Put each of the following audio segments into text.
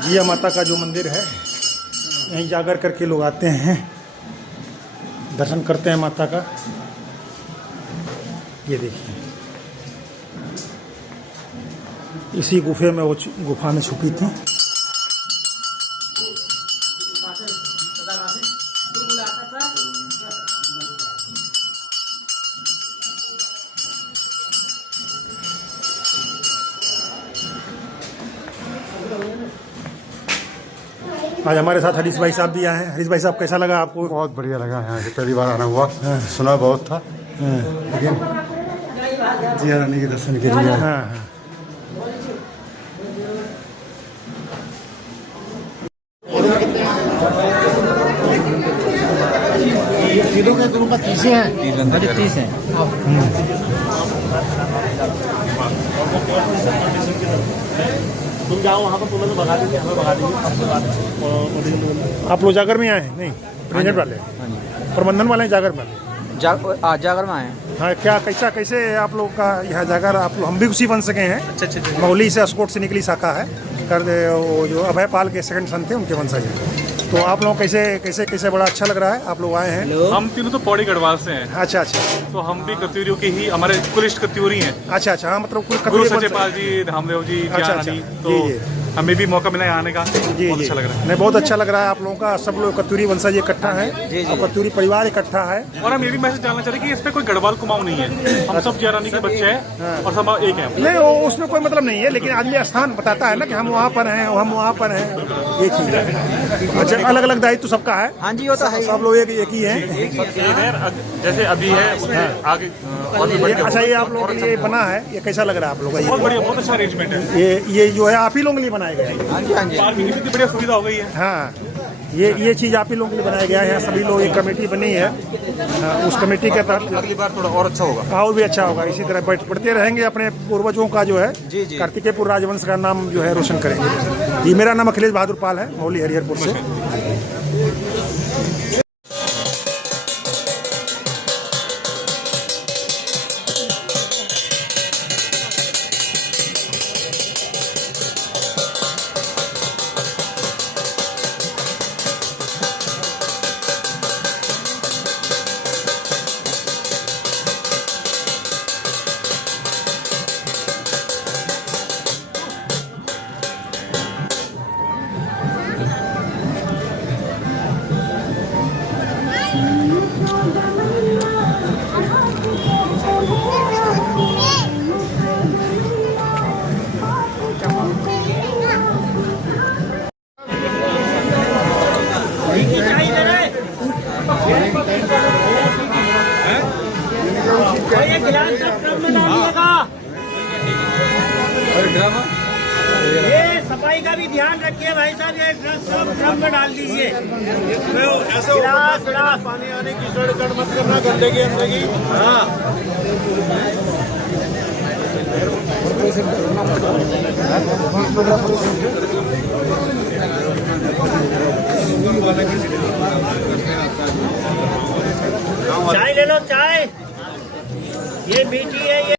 जिया माता का जो मंदिर है, यहीं जाकर करके लोग आते हैं, दर्शन करते हैं माता का। ये देखिए, इसी गुफे में वो गुफा में छुपी थी। आज हमारे साथ हरीश भाई साहब भी आए हैं। हरीश भाई साहब, कैसा लगा आपको? बहुत बढ़िया लगा, यहाँ से पहली बार आना हुआ। सुना बहुत था, लेकिन जिया रानी के दर्शन के लिए। हाँ। तीनों के ग्रुप में 30 हैं। 30 हैं। तुम जाओ वहाँ पर, तुम्हें तो भगा देंगे, हमें भगा देंगे। आप लोग जागर में आए हैं? नहीं, प्रेजेंट वाले प्रबंधन वाले हैं, जागर वाले। जागर में आए। हाँ, क्या कैसे आप लोग का यहाँ जाकर, आप लोग, हम भी उसी वंश के हैं। अच्छा। मौली से अस्कोट से निकली शाखा है, वो जो अभय पाल के सेकंड सन थे, उनके वंशज हैं। तो आप लोग कैसे बड़ा अच्छा लग रहा है, आप लोग आए हैं। हम तीनों तो पौड़ी गढ़वाल से हैं। अच्छा। तो हम भी कत्यूरियों के ही, हमारे कुलिष्ट कत्यूरी हैं। अच्छा। हाँ, मतलब कुल गुरु सचेपाल जी, धामदेव जी, रानी। तो हमें भी मौका मिला है आने का, बहुत अच्छा लग रहा है। नहीं, बहुत अच्छा लग रहा है। आप लोगों का सब लोग कत्यूरी वंशज इकट्ठा है और कत्यूरी परिवार इकट्ठा है। और हम ये भी मैसेज डालना चाह रहे हैं कि इस पे कोई गढ़वाल कुमाऊं नहीं है, हम सब जिया रानी के बच्चे हैं और सब एक हैं। नहीं, उसमें कोई मतलब नहीं है, लेकिन आदमी स्थान बताता है ना कि हम वहाँ पर हैं, हम वहाँ पर हैं, ये चीज है। अच्छा, अलग अलग दायित्व सबका है। हाँ जी, वो तो है। सब लोग एक ही हैं। जैसे अभी है उसमें आगे और भी बढ़िया। अच्छा, ये आप लोगों के लिए बना है, ये कैसा लग रहा है आप लोगों का? बहुत बढ़िया, बहुत अच्छा अरेंजमेंट है। ये जो है आप ही लोगों के लिए बनाया गया है। पार्किंग की कितनी बढ़िया सुविधा हो गई है। हाँ, ये चीज़ आप ही लोगों के लिए बनाया गया है। सभी लोग, एक कमेटी बनी है, उस कमेटी के तहत अगली बार थोड़ा और अच्छा होगा, और भी अच्छा होगा। इसी तरह बढ़ते रहेंगे, अपने पूर्वजों का जो है कार्तिकेयपुर राजवंश का नाम जो है रोशन करेंगे। ये मेरा नाम अखिलेश बहादुर पाल है, मौली हरिहरपुर से। ये सफाई का भी ध्यान रखिए भाई साहब, ये ड्रम में डाल दीजिए। ऐसे गिलास पानी आने की गड़गड़ मत करना, गंदे की अंदर की। हाँ, चाय ले लो, चाय। ये मीठी है, ये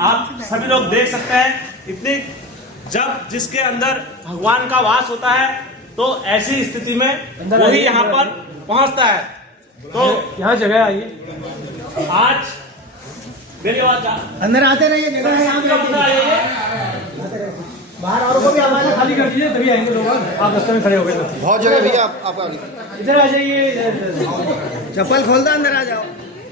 आप सभी लोग देख सकते हैं। इतनी जब जिसके अंदर भगवान का वास होता है तो ऐसी स्थिति में वही यहाँ पर पहुंचता है। तो यहाँ जगह आइए आज मेरी आवाज अंदर आते रहिए, जगह है यहाँ पे अंदर आइए। बाहर औरों को भी आवाज खाली कर दीजिए तभी आएंगे लोग। आप रास्ते में खड़े हो गए तो बहुत जगह भैया आप इधर आ जाइए। चप्पल खोल दो, अंदर आ जाओ।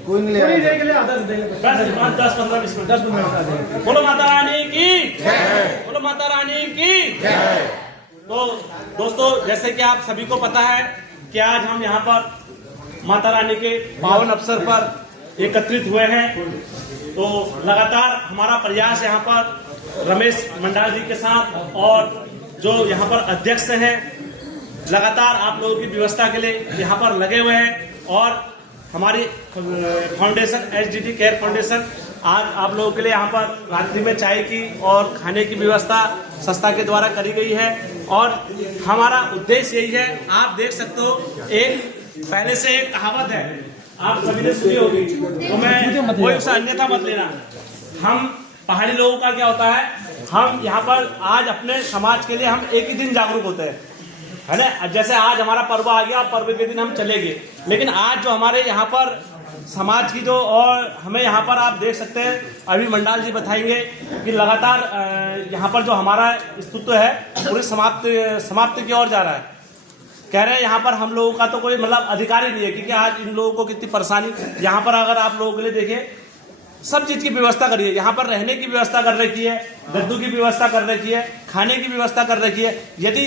कोई नहीं थोड़ी देर के लिए आधा देंगे, 10-15 मिनट। बोलो माता रानी की जय, बोलो माता रानी की जय। तो दोस्तों, जैसे कि आप सभी को पता है कि आज हम यहाँ पर माता रानी के पावन अवसर पर एकत्रित हुए हैं। तो लगातार हमारा प्रयास यहाँ पर रमेश मंडाल जी के साथ और जो यहाँ पर अध्यक्ष हैं लगातार आप लोगों की व्यवस्था के लिए यहाँ पर लगे हुए हैं। और हमारी फाउंडेशन एचडीटी केयर फाउंडेशन आज आप लोगों के लिए यहाँ पर रात्रि में चाय की और खाने की व्यवस्था संस्था के द्वारा करी गई है। और हमारा उद्देश्य यही है, आप देख सकते हो, एक पहले से एक कहावत है, आप सभी ने सुनी होगी, तो मैं कोई उसे अन्यथा मत लेना। हम पहाड़ी लोगों का क्या होता है, हम यहाँ पर आज अपने समाज के लिए हम एक ही दिन जागरूक होते हैं, है ना। जैसे आज हमारा पर्व आ गया, पर्व के दिन हम चले गए, लेकिन आज जो हमारे यहाँ पर समाज की जो, और हमें यहाँ पर आप देख सकते हैं, अभी मंडाल जी बताएंगे कि लगातार यहाँ पर जो हमारा अस्तित्व है पूरी समाप्ति की ओर जा रहा है। कह रहे हैं यहाँ पर हम लोगों का तो कोई मतलब अधिकार ही नहीं है, क्योंकि आज इन लोगों को कितनी परेशानी। यहाँ पर अगर आप लोगों के लिए देखिए, सब चीज की व्यवस्था करिए, यहाँ पर रहने की व्यवस्था कर रखी है, गद्दू की व्यवस्था कर रखी है, खाने की व्यवस्था कर रखी है। यदि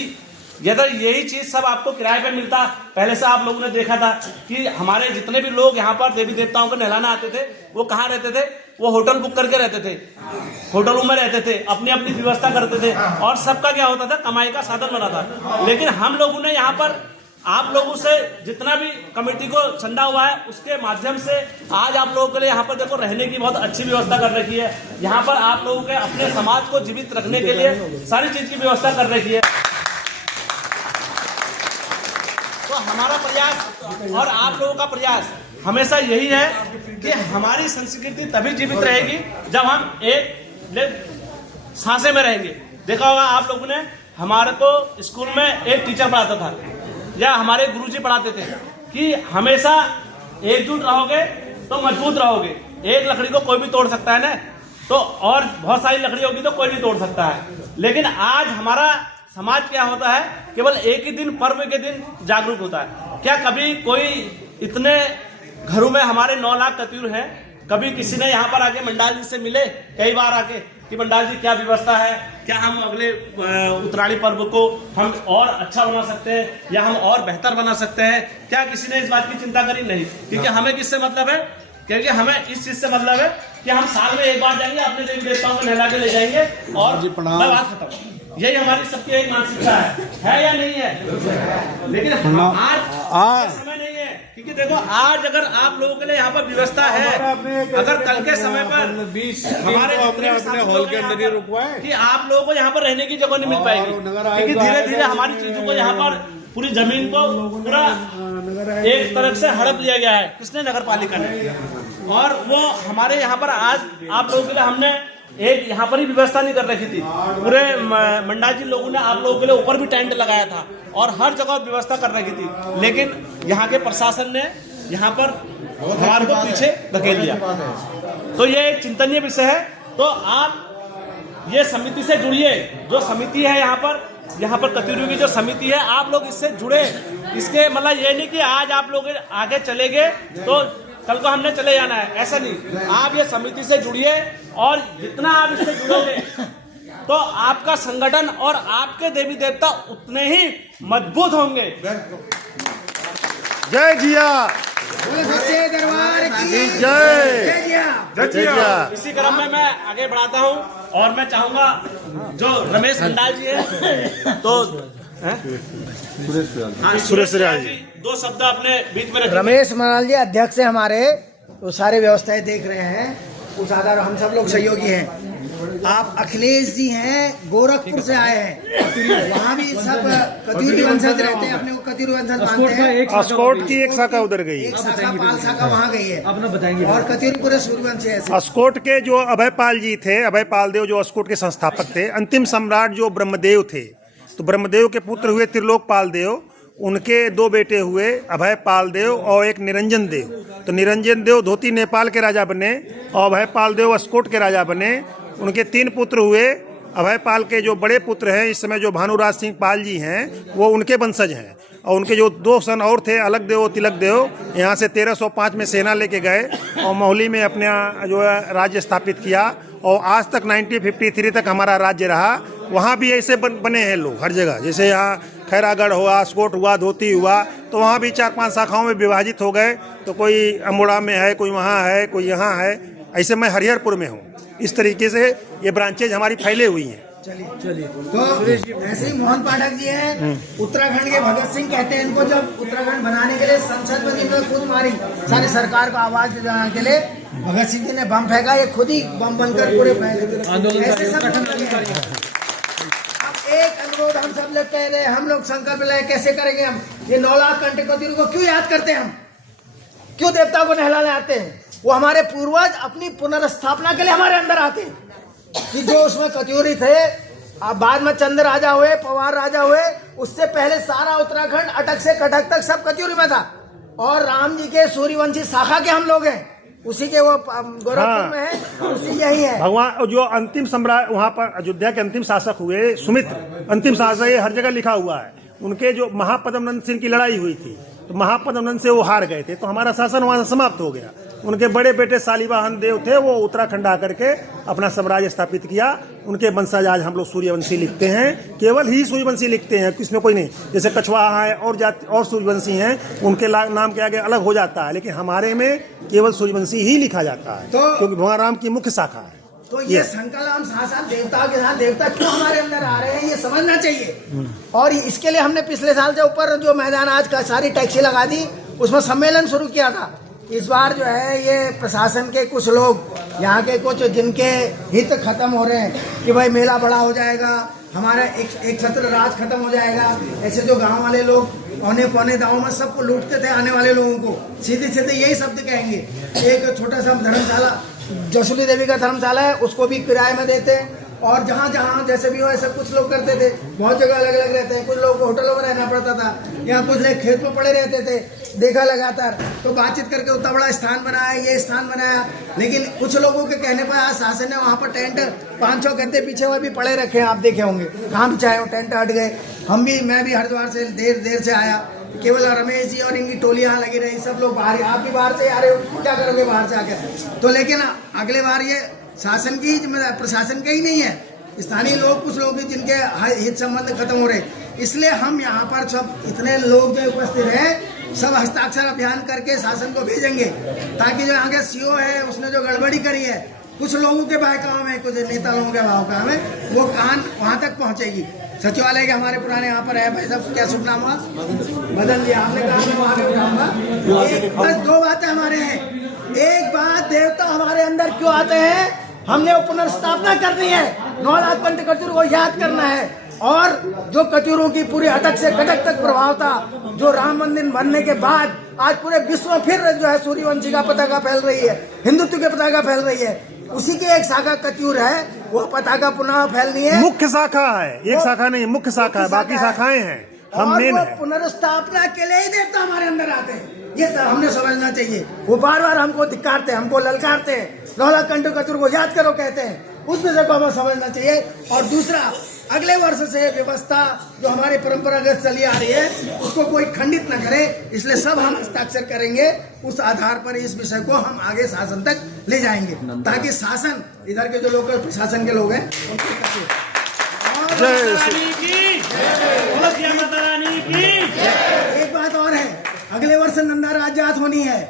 यही चीज सब आपको किराए पे मिलता, पहले से आप लोगों ने देखा था कि हमारे जितने भी लोग यहाँ पर देवी देवताओं को नहलाना आते थे, वो कहाँ रहते थे, वो होटल बुक करके रहते थे, होटलों में रहते थे, अपनी अपनी व्यवस्था करते थे, और सबका क्या होता था, कमाई का साधन बना था। लेकिन हम लोगों ने यहाँ पर आप लोगों से जितना भी कमेटी को चंदा हुआ है, उसके माध्यम से आज आप लोगों के लिए यहाँ पर देखो रहने की बहुत अच्छी व्यवस्था कर रखी है। यहाँ पर आप लोगों के अपने समाज को जीवित रखने के लिए सारी चीज की व्यवस्था कर रखी है। तो हमारा प्रयास और आप लोगों का प्रयास हमेशा यही है कि हमारी संस्कृति तभी जीवित रहेगी जब हम एक सांसे में रहेंगे। देखा होगा आप लोगों ने, हमारे को स्कूल में एक टीचर पढ़ाता था या हमारे गुरुजी पढ़ाते थे कि हमेशा एकजुट रहोगे तो मजबूत रहोगे। एक लकड़ी को कोई भी तोड़ सकता है ना, तो और बहुत सारी लकड़ी होगी तो कोई भी तोड़ सकता है। लेकिन आज हमारा समाज क्या होता है, केवल एक ही दिन, पर्व के दिन जागरूक होता है। क्या कभी कोई इतने घरों में हमारे 9 लाख कत्यूर हैं, कभी किसी ने यहाँ पर आके मंडाल जी से मिले कई बार आके कि मंडाल जी क्या व्यवस्था है, क्या हम अगले उत्तरायणी पर्व को हम और अच्छा बना सकते हैं या हम और बेहतर बना सकते हैं? क्या किसी ने इस बात की चिंता करी? नहीं, क्योंकि हमें किससे मतलब है, क्योंकि हमें इस चीज से मतलब है कि हम साल में एक बार जाएंगे, अपने देवी देवताओं को नहला के ले जाएंगे और बात खत्म। यही हमारी सबकी एक मानसिकता है या नहीं है? लेकिन आज समय नहीं है, क्योंकि देखो आज अगर आप लोगों के लिए यहाँ पर व्यवस्था है, अगर कल के समय पर हमारे अपने हॉल के अंदर ही रुकवाए कि आप लोगों को यहाँ पर रहने की जगह नहीं मिल पाएगी, क्योंकि धीरे धीरे हमारी चीजों को यहाँ पर पूरी जमीन को पूरा एक तरफ से हड़प लिया गया है, किसने? नगर पालिका ने। और वो हमारे यहाँ पर आज आप लोगों के लिए हमने एक यहाँ पर ही व्यवस्था नहीं कर रखी थी, पूरे मंडा जी लोगों ने आप लोगों के लिए ऊपर भी टेंट लगाया था और हर जगह व्यवस्था कर रखी थी। लेकिन यहाँ के प्रशासन ने यहाँ पर हमारे को पीछे धकेल दिया। तो ये एक चिंतनीय विषय है। तो आप ये समिति से जुड़िए, जो समिति है यहाँ पर कत्यूरी की जो समिति है, आप लोग इससे जुड़े। इसके मतलब ये नहीं कि आज आप लोग आगे चले गए तो कल को हमने चले जाना है, ऐसा नहीं। आप ये समिति से जुड़िए और जितना आप इससे जुड़ोगे तो आपका संगठन और आपके देवी देवता उतने ही मजबूत होंगे। जय जिया, सच्चे दरबार की जय जिया। जिया। इसी क्रम में मैं आगे बढ़ाता हूँ और मैं चाहूंगा जो रमेश मंडाल जी है तो सुरेश रियाल जी 2 शब्द अपने बीच में रखें। रमेश मंडाल जी अध्यक्ष है हमारे, वो सारे व्यवस्थाएं देख रहे हैं, उस आधार हम सब लोग सहयोगी हैं। आप अखिलेश जी हैं, गोरखपुर से आए हैं, वहाँ भी सब कत्यूरी वंशज रहते हैं, अपने को कत्यूरी वंशज मानते हैं। अस्कोट की एक शाखा उधर गई है, एक शाखा पाल शाखा वहाँ गई है, अपना बताएंगे। और कत्यूरी पूरे सूर्यवंश है। अस्कोट के जो अभय पाल जी थे, अभय पाल देव जो अस्कोट के संस्थापक थे, अंतिम सम्राट जो ब्रह्मदेव थे, तो ब्रह्मदेव के पुत्र हुए त्रिलोक पाल देव, उनके 2 बेटे हुए, अभय पाल देव और एक निरंजन देव। तो निरंजन देव धोती नेपाल के राजा बने और अभय पाल देव अस्कोट के राजा बने। उनके 3 पुत्र हुए। अभय पाल के जो बड़े पुत्र हैं इस समय जो भानुराज सिंह पाल जी हैं वो उनके वंशज हैं। और उनके जो 2 सन और थे, अलग देव और तिलक देव, यहाँ से 1305 में सेना लेके गए और मोहाली में अपना जो है राज्य स्थापित किया। और आज तक 1953 तक हमारा राज्य रहा। वहाँ भी ऐसे बने हैं लोग हर जगह, जैसे यहाँ खैरागढ़ हुआ, अस्कोट हुआ, धोती हुआ, तो वहाँ भी 4-5 शाखाओं में विभाजित हो गए। तो कोई अमोड़ा में है, कोई वहाँ है, कोई यहाँ है। ऐसे मैं हरिहरपुर में हूँ। इस तरीके से ये ब्रांचेज हमारी फैले हुई हैं। चलिए तो ऐसे ही मोहन पाठक जी हैं, उत्तराखंड के भगत सिंह कहते हैं इनको। जब उत्तराखंड बनाने के लिए संसद में इन्होंने खुद मारी सारी सरकार को आवाज दिलाने के लिए, भगत सिंह जी ने बम फेंका, ये खुद ही बम बनकर पूरे आंदोलन। अब एक अनुरोध हम सब लोग कह रहे हैं, हम लोग संकल्प ले, कैसे करेंगे हम? ये 9 लाख कंटेकों को क्यों याद करते हैं हम? क्यों देवता को नहलाने आते हैं? वो हमारे पूर्वज अपनी पुनर्स्थापना के लिए हमारे अंदर आते हैं कि जो उसमें कत्यूरी थे, अब बाद में चंद राजा हुए, पवार राजा हुए, उससे पहले सारा उत्तराखंड अटक से कटक तक सब कत्यूरी में था। और राम जी के सूर्यवंशी शाखा के हम लोग हैं, उसी के वो गोरखपुर में है, उसी यही है। भगवान जो अंतिम सम्राट वहाँ पर अयोध्या के अंतिम शासक हुए सुमित्र, अंतिम शासक, ये हर जगह लिखा हुआ है। उनके जो महापद्मनंद सिंह की लड़ाई हुई थी तो महापद्मनंद से वो हार गए थे, तो हमारा शासन वहाँ से समाप्त हो गया। उनके बड़े बेटे शालिवाहन देव थे, वो उत्तराखंड आकर के अपना साम्राज्य स्थापित किया। उनके वंशज आज हम लोग सूर्यवंशी लिखते हैं, केवल ही सूर्यवंशी लिखते हैं, इसमें कोई नहीं। जैसे कछवाहा है और जाति और सूर्यवंशी हैं, उनके नाम के आगे अलग हो जाता है, लेकिन हमारे में केवल सूर्यवंशी ही लिखा जाता है, क्योंकि भगवान राम की मुख्य शाखा है। तो ये संकल्प हम साथ देवताओं के साथ, देवता क्यों हमारे अंदर आ रहे हैं ये समझना चाहिए। और इसके लिए हमने पिछले साल से ऊपर जो मैदान आज का सारी टैक्सी लगा दी, उसमें सम्मेलन शुरू किया था। इस बार जो है ये प्रशासन के कुछ लोग, यहाँ के कुछ जिनके हित खत्म हो रहे हैं कि भाई मेला बड़ा हो जाएगा, हमारा एक छत्र राज खत्म हो जाएगा, ऐसे जो गांव वाले लोग औने पौने दावों में सबको लूटते थे, आने वाले लोगों को सीधे सीधे यही शब्द कहेंगे। एक छोटा सा धर्मशाला, जसुली देवी का धर्मशाला है, उसको भी किराए में देते हैं। और जहाँ जहाँ जैसे भी हो ऐसा कुछ लोग करते थे, बहुत जगह अलग अलग रहते हैं। कुछ लोगों को होटलों में रहना पड़ता था, यहाँ कुछ लोग खेत में पड़े रहते थे, देखा लगातार। तो बातचीत करके उतना बड़ा स्थान बनाया, ये स्थान बनाया। लेकिन कुछ लोगों के कहने पर आज शासन ने वहाँ पर टेंट 500 गद्दे पीछे हुए भी पड़े रखे हैं, आप देखे होंगे। कहाँ बिछाए हो, टेंट हट गए। मैं भी हरिद्वार से देर से आया, केवल रमेश जी और इनकी टोली यहाँ लगी रही, सब लोग बाहर। आप भी बाहर से आ रहे हो, क्या करोगे बाहर से आकर? तो लेकिन अगले बार ये शासन की जिम्मेदारी, प्रशासन का ही नहीं है, स्थानीय लोग, कुछ लोग जिनके हित संबंध खत्म हो रहे। इसलिए हम यहाँ पर सब इतने लोग जो उपस्थित हैं, सब हस्ताक्षर अभियान करके शासन को भेजेंगे, ताकि जो यहाँ के सीओ है उसने जो गड़बड़ी करी है कुछ लोगों के बहकाव में, कुछ नेता लोगों के बहकाव में, वो कान वहाँ तक पहुँचेगी। सचिवालय के हमारे पुराने यहाँ पर है भाई साहब, क्या शुभ नाम हुआ? बदल दिया आपने, कहा मैं वहाँ पे उठाऊंगा। बस 2 बातें हमारे हैं। एक बात, देवता हमारे अंदर क्यों आते हैं, हमने वो पुनर्स्थापना करनी है। 9 लाख पंच कचूर को याद करना है। और जो कचूरों की पूरी अटक से कटक तक प्रभाव था, जो राम मंदिर बनने के बाद आज पूरे विश्व में फिर जो है सूर्यवंशी का पताका फैल रही है, हिंदुत्व के पताका फैल रही है, उसी की एक शाखा कत्यूर है, वो पताका पुनः फैलनी है। मुख्य शाखा है, एक शाखा नहीं, मुख्य शाखा है, बाकी शाखाएं हैं। हम और वो पुनर्स्थापना के लिए ही देवता हमारे अंदर आते हैं, ये सब हमने समझना चाहिए। वो बार बार हमको धिक्कारते हैं, हमको ललकारते हैं, 9 लाख कंटो कत्यूर को याद करो कहते हैं, उस विषय को हमें समझना चाहिए। और दूसरा, अगले वर्ष से व्यवस्था जो हमारी परंपरागत चली आ रही है उसको कोई खंडित न करे, इसलिए सब हम हस्ताक्षर करेंगे। उस आधार पर इस विषय को हम आगे शासन तक ले जाएंगे, ताकि शासन, इधर के जो लोग प्रशासन के लोग हैं एक बात और है, अगले वर्ष नंदा राज जात होनी है,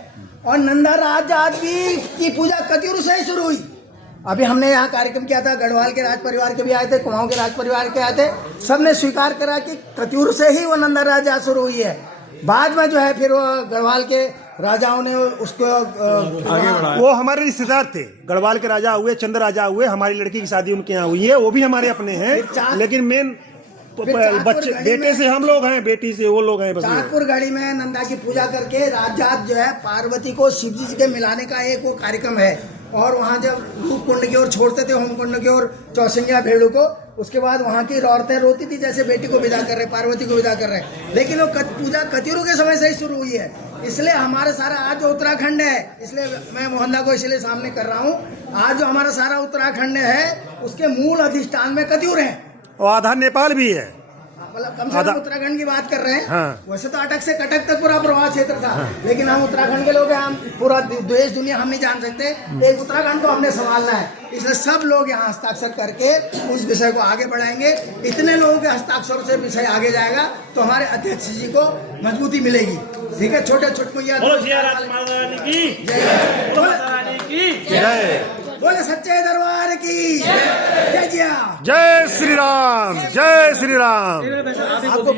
और नंदा राज जात की पूजा कत्यूर से ही शुरू हुई। अभी हमने यहाँ कार्यक्रम किया था, गढ़वाल के राज परिवार के भी आए थे, कुमाऊं के राज परिवार के आए थे, सबने स्वीकार करा कि कत्यूर से ही वो नंदा राज जात शुरू हुई है। बाद में जो है फिर वो गढ़वाल के राजाओं ने उसको आगे बढ़ाया। वो हमारे रिश्तेदार थे, गढ़वाल के राजा हुए, चंद राजा हुए, हमारी लड़की की शादी उनके यहाँ हुई है, वो भी हमारे अपने हैं। लेकिन मेन बच्चे, बेटे से हम लोग हैं, बेटी से वो लोग हैं। चांदपुर गढ़ी में नंदा की पूजा करके राजजात जो है पार्वती को शिव जी के मिलाने का एक वो कार्यक्रम है। और वहाँ जब रूप कुंड की ओर छोड़ते थे, होम कुंड की ओर चौसिंगा भेड़ू को, उसके बाद वहाँ की औरतें रोती थी जैसे बेटी को विदा कर रहे, पार्वती को विदा कर रहे, लेकिन वो पूजा कतिरों के समय से ही शुरू हुई है। इसलिए हमारे सारा आज जो उत्तराखंड है, इसलिए मैं मोहल्ला को इसलिए सामने कर रहा हूँ, आज जो हमारा सारा उत्तराखंड है उसके मूल अधिष्ठान में कतियुर है और आधा नेपाल भी है। मतलब कम से कम उत्तराखंड की बात कर रहे हैं। हाँ। वैसे तो अटक से कटक तक पूरा प्रवाह क्षेत्र था, लेकिन हम उत्तराखंड के लोग हैं, हम पूरा देश दुनिया हम नहीं जान सकते, एक उत्तराखंड को हमने संभालना है। इसलिए सब लोग यहाँ हस्ताक्षर करके उस विषय को आगे बढ़ाएंगे। इतने लोगों के हस्ताक्षर से विषय आगे जाएगा तो हमारे अध्यक्ष जी को मजबूती मिलेगी। ठीक है, छोटे छुटकुइया बोले सच्चे दरबार की जय जिया, जय श्री राम, जय श्री राम। आपको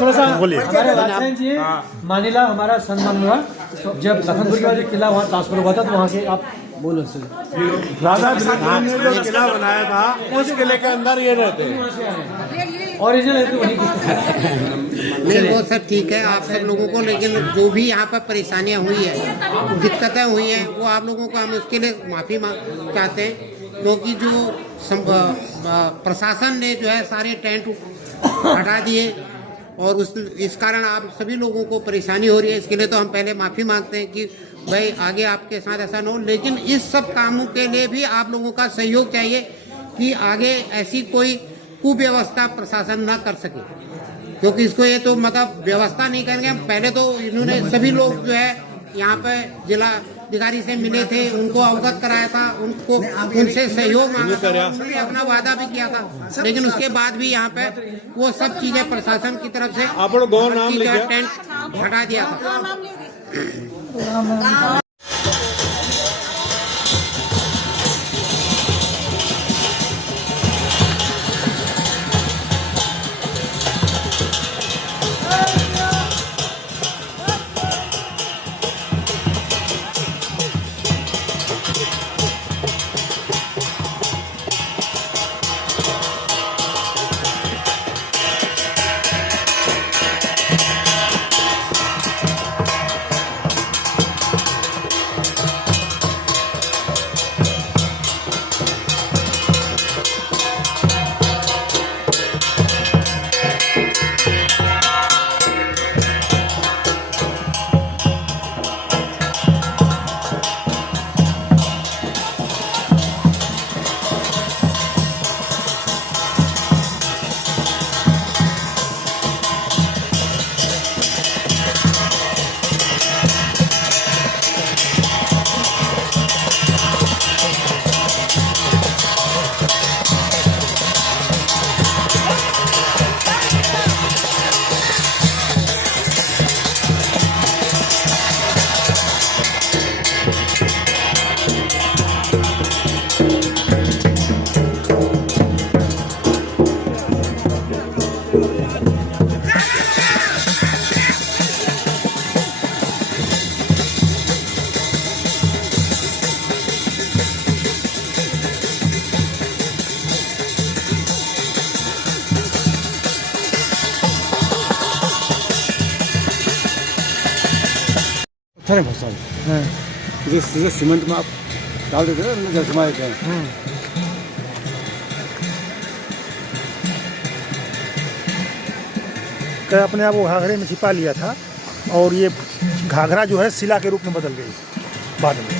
थोड़ा सा बोलिए। हमारे राजसेन जी मानिला हमारा सम्मान हुआ जब लखनपुर का जो किला वहाँ ट्रांसफर हुआ था, तो वहाँ से आप बोलो सर। राधा ने जो किला बनाया था उस किले के अंदर ये रहते हैं। ओरिजिनल है तो वहीं नहीं वो सब ठीक है आप सब लोगों को, लेकिन जो भी यहाँ पर परेशानियाँ हुई है, दिक्कतें हुई हैं, वो आप लोगों को हम उसके लिए माफ़ी चाहते हैं, क्योंकि जो प्रशासन ने जो है सारे टेंट हटा दिए और इस कारण आप सभी लोगों को परेशानी हो रही है। इसके लिए तो हम पहले माफ़ी मांगते हैं कि भाई आगे आपके साथ ऐसा न हो, लेकिन इस सब कामों के लिए भी आप लोगों का सहयोग चाहिए कि आगे ऐसी कोई कुव्यवस्था प्रशासन ना कर सके, क्योंकि इसको ये तो मतलब व्यवस्था नहीं करेंगे। पहले तो इन्होंने सभी लोग जो है यहाँ पे जिला अधिकारी से मिले थे, उनको अवगत कराया था, उनको उनसे सहयोग मांगा था, उन्होंने अपना वादा भी किया था, लेकिन उसके बाद भी यहाँ पे वो सब चीजें प्रशासन की तरफ से टेंट हटा दिया था। अच्छा नहीं फंसा है। सीधे सीमेंट में आप डाल देते हैं, जमा देते हैं। कि अपने आप वो घाघरे में छिपा लिया था और ये घाघरा जो है शिला के रूप में बदल गई बाद में।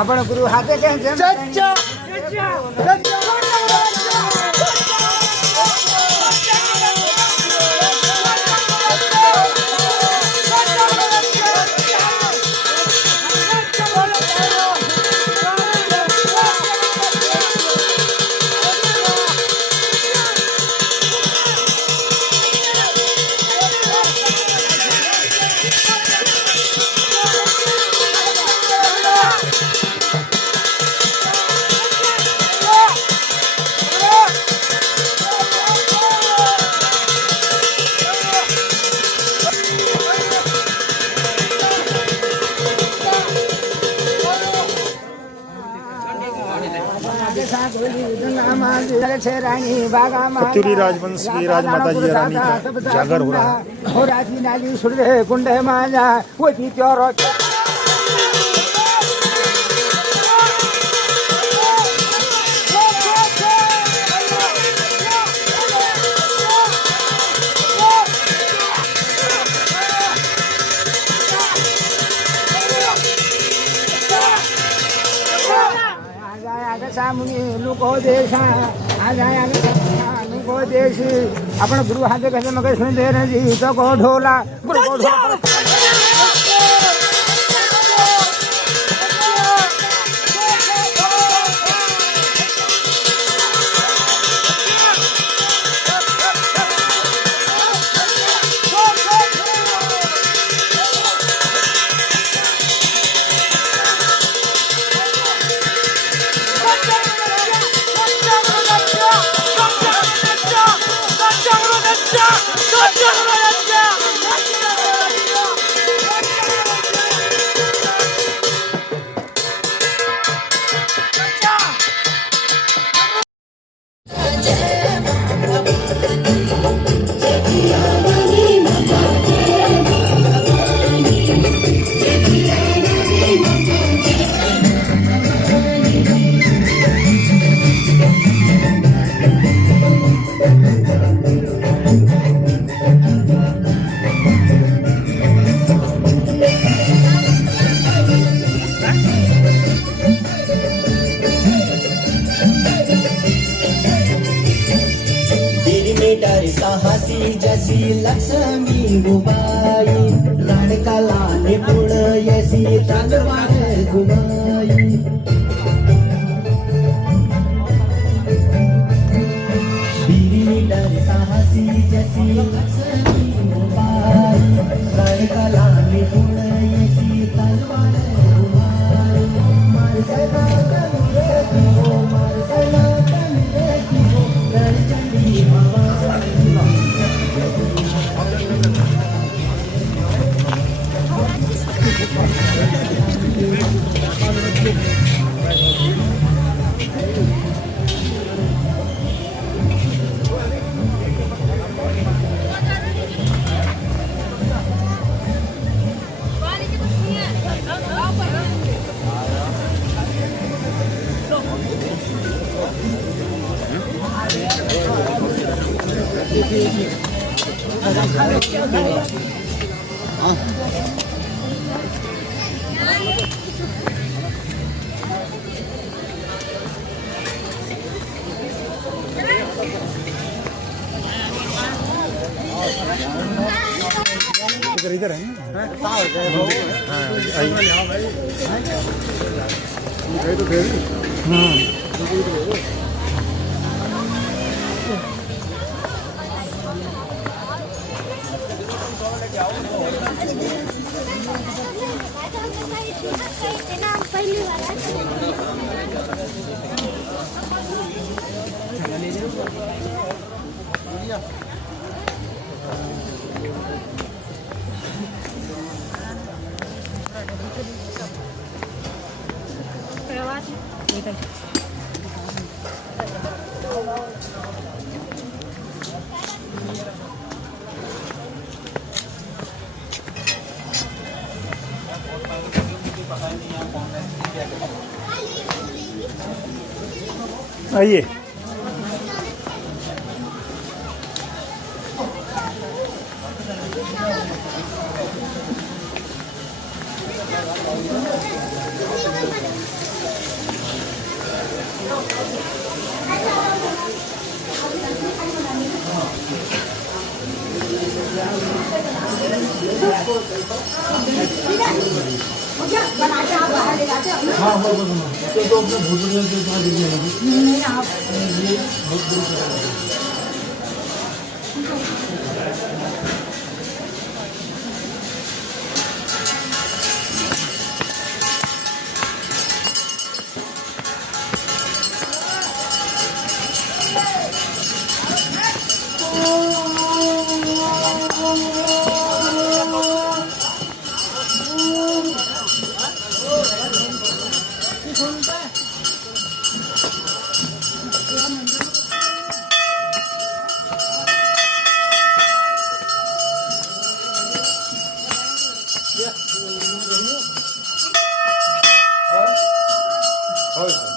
आपण गुरु हाते कत्यूरी राजवंश की राजमाता जी रानी का जागर हो रहा है। हो राजी नाली सुन रहे कुंड माजा वो थी त्योर मुनी लुको देश लुको देश अपने गुरु हाथे कैसे मगर सुन दे रहे जी तो को ढोला गुरु को ढोला साहसी जैसी लक्ष्मी गुबाई लाड़का लाने पुण ऐसी तलवार घुमाई डर साहसी जैसी लक्ष्मी गुबाई लाड़का लाने पुण ऐसी तलवार घुमाई मार सना तनुरे की हो मार सना तनुरे की हो रणचंडी मावा इधर इधर है ना? पहली बार आइए। और